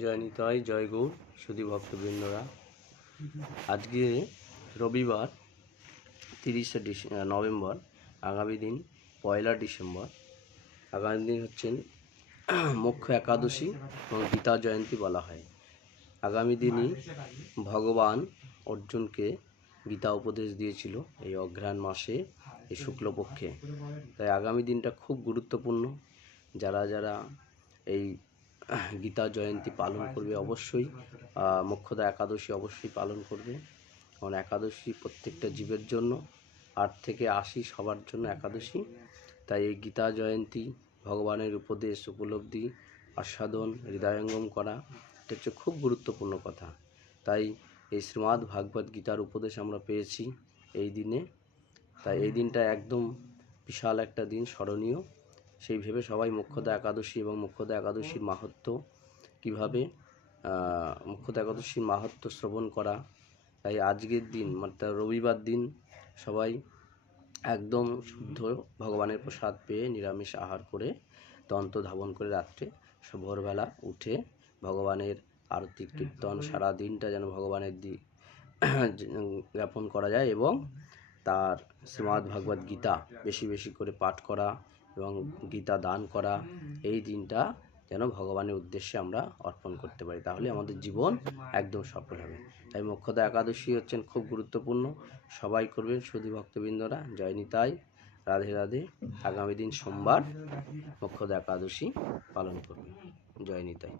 জয় নিতাই, জয় গৌর সুধী ভক্তবৃন্দরা। আজকে রবিবার 30শে নভেম্বর, আগামী দিন 1লা ডিসেম্বর। আগামী দিন হচ্ছেন মুখ্য একাদশী এবং গীতা জয়ন্তী বলা হয়। আগামী দিনই ভগবান অর্জুনকে গীতা উপদেশ দিয়েছিল এই অঘ্রাণ মাসে, এই শুক্লপক্ষে। তাই আগামী দিনটা খুব গুরুত্বপূর্ণ। যারা যারা এই গীতা জয়ন্তী পালন করবে অবশ্যই মোক্ষদা একাদশী অবশ্যই পালন করবে। কারণ একাদশী প্রত্যেকটা জীবের জন্য, 8 থেকে 80 সবার জন্য একাদশী। তাই এই গীতা জয়ন্তী, ভগবানের উপদেশ উপলব্ধি আস্বাদন হৃদয়ঙ্গম করা, এটা হচ্ছে খুব গুরুত্বপূর্ণ কথা। তাই এই শ্রীমদ্ ভাগবত গীতার উপদেশ আমরা পেয়েছি এই দিনে। তাই এই দিনটা একদম বিশাল একটা দিন, স্মরণীয়। সেই ভেবে সবাই মোক্ষদা একাদশী এবং মোক্ষদা একাদশীর মাহাত্ম্য কীভাবে, মোক্ষদা একাদশীর মাহাত্ম্য শ্রবণ করা। তাই আজকের দিন মানে রবিবার দিন সবাই একদম শুদ্ধ ভগবানের প্রসাদ পেয়ে নিরামিষ আহার করে দন্ত ধাবন করে রাত্রে ভোরবেলা উঠে ভগবানের আরতি কীর্তন সারা দিনটা যেন ভগবানের জ্ঞাপন করা যায় এবং তার শ্রীমদ্ ভাগবত গীতা বেশি বেশি করে পাঠ করা এবং গীতা দান করা, এই দিনটা যেন ভগবানের উদ্দেশ্যে আমরা অর্পণ করতে পারি, তাহলে আমাদের জীবন একদম সফল হবে। তাই মোক্ষদা একাদশী হচ্ছেন খুব গুরুত্বপূর্ণ, সবাই করবেন সুধী ভক্তবৃন্দরা। জয় নিতাই, রাধে রাধে। আগামী দিন সোমবার মোক্ষদা একাদশী পালন করবেন। জয় নিতাই।